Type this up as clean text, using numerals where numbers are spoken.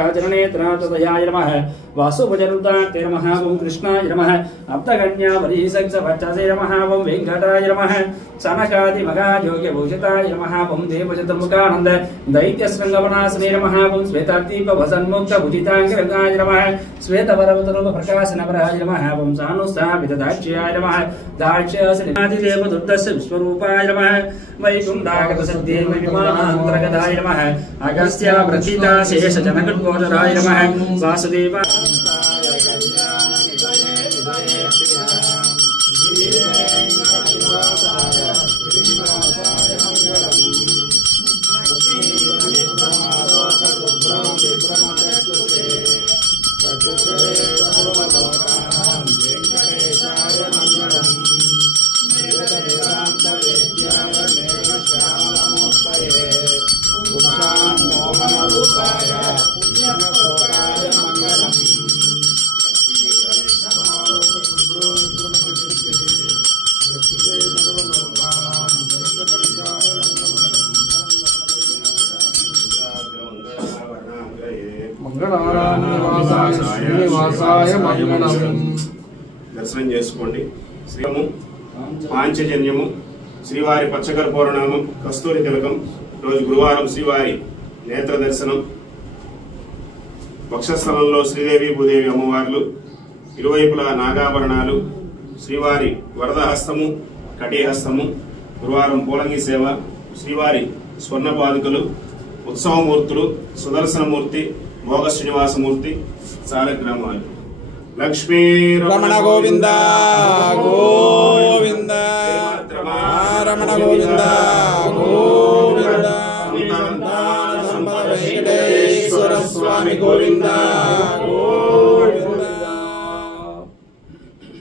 जननेत्रातयाय नमः वासुभजनुताय नमः ओं कृष्णाय नमः अब्दगण्यावरीसक्षवच्चसे नमः ओं वेंकटाय नमः सनकादिमगायोग्यभूषिताय नमः ओं देवजतमुखानन्द दैत्यशृङ्गवनासने नमः ओं श्वेतादीपवसन्मुक्तभुजिताङ्गरङ्गाय नमः श्वेतवरवतरूपप्रकाशनवराय नमः ओं सानुस्थापितदाक्ष्याय नमः दाक्ष्यसनिधिदेवदुर्दस्य विश्वरूपाय नमः वैकुण्ठागतसद्देवविमानान्तर्गताय नमः अगस्त्याप्रथिता शेषजनकट्कोचराय नमः वासुदेव దర్శనం చేసుకోండి. శ్రీము పాంచజన్యము శ్రీవారి పచ్చకర్పూరనామం కస్తూరి తిలకం. రోజు గురువారం శ్రీవారి నేత్ర దర్శనం. వక్షస్థలంలో శ్రీదేవి భూదేవి అమ్మవార్లు, ఇరువైపులా నాగాభరణాలు, శ్రీవారి వరదహస్తము కటీహస్తము. గురువారం పూలంగి సేవ, శ్రీవారి స్వర్ణ పాదుకలు, ఉత్సవమూర్తులు, సుదర్శనమూర్తి, భోగ శ్రీనివాసమూర్తి, సాలగ్రామాలు. లక్ష్మీ రమణ గోవింద గోవింద రమణ గోవింద గోవింద వెంకటేశ్వర స్వామి గోవింద గోవింద.